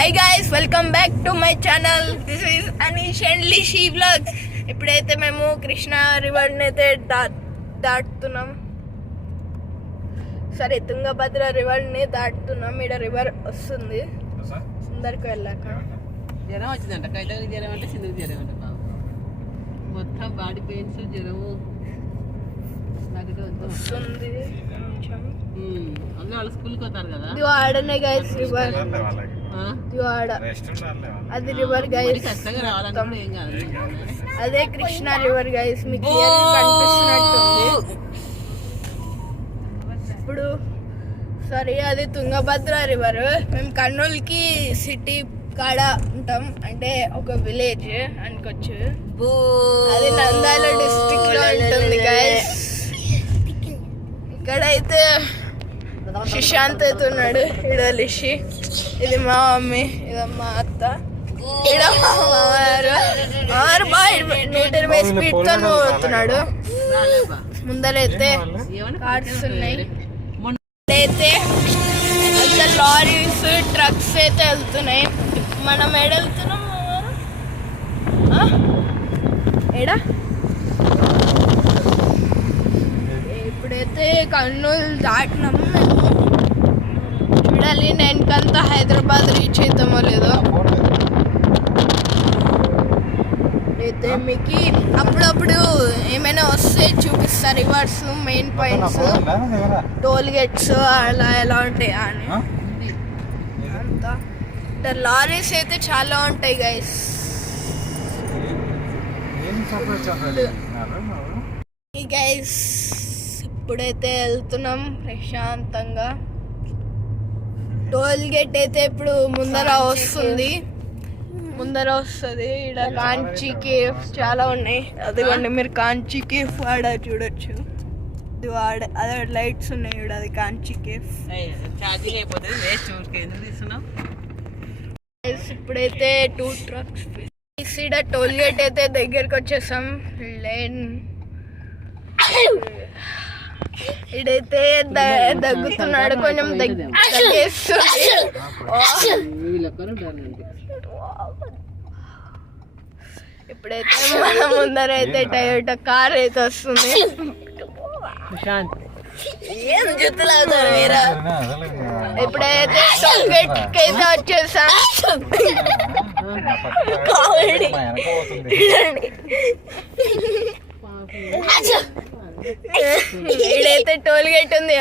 Hi guys, welcome back to my channel. This is Anish and Lishi vlogs. ఇప్పుడైతే మేము కృష్ణా రివర్ని అయితే దాటుతున్నాం. సరే, తుంగభద్ర రివర్ని దాటుతున్నాం. ఇక్కడ రివర్ వస్తుంది సుందర్కి వెళ్ళాక. జ్వరం వచ్చిందంట, కైటకి జ్వరం అంటే సింధుకి జ్వరం అంట. మొత్తం బాడీ పెయిన్స్ జ్వరము వస్తుంది. అందరూ వాళ్ళు స్కూల్కి వస్తారు కదా. ఇది ఆడనే గైస్ రివర్, అది రివర్ గైస్. అదే కృష్ణా రివర్ గైస్, మీకు కనిపిస్తున్నట్టుంది ఇప్పుడు. సరే, అది తుంగభద్ర రివర్. మేము కర్నూలుకి సిటీ కాడ ఉంటాం, అంటే ఒక విలేజ్ అనుకోవచ్చు. అది నంద్యాల డిస్ట్రిక్ట్ లో ఉంటుంది గైస్. ఇక్కడైతే సుశాంత్ అయితే ఉన్నాడు. ఇడ లిషి, ఇది మా మమ్మీ, ఇది మా అత్త, ఇడ మా మామగారు. బాగా 120 స్పీడ్ తో పోతున్నాడు. ముందరైతే కార్స్ ఉన్నాయి, అయితే అంత లారీస్ ట్రక్స్ అయితే వెళ్తున్నాయి. మనం ఎడ వెళ్తున్నాం? ఎడా ఇప్పుడైతే కర్నూలు దాటినాము. చూడాలి నేనుకంతా హైదరాబాద్ రీచ్ అవుతామో లేదో. అయితే మీకు అప్పుడప్పుడు ఏమైనా వస్తే చూపిస్తారు rivers, main points, toll gates అలా ఎలా ఉంటాయి అని. అంతా లారీస్ అయితే చాలా ఉంటాయి గైస్. గైస్ ఇప్పుడైతే వెళ్తున్నాం ప్రశాంతంగా. టోల్ గేట్ అయితే ఇప్పుడు ముందర వస్తుంది. ఇక్కడ కాంచీ కేవ్స్ చాలా ఉన్నాయి. అదిగోండి, మీరు కాంచీ కేఫ్ ఆడ చూడొచ్చు. అదే లైట్స్ ఉన్నాయి చూడ, అది కాంచీ కేఫ్. ఇప్పుడైతే 2 ట్రక్స్ ఇక్కడ టోల్ గేట్ అయితే దగ్గరికి వచ్చేసాం. లేన్ ఇడైతే దగ్గుతున్నాడు, కొంచెం ఇప్పుడైతే మన ముందర అయితే టయోటా కార్ అయితే వస్తుంది. ఏం జుత్తులు అవుతారు మీరు? ఇప్పుడైతే టోల్ గేట్ అయితే వచ్చేసాం. కామెడీ ఇడైతే టోల్ గేట్ ఉంది.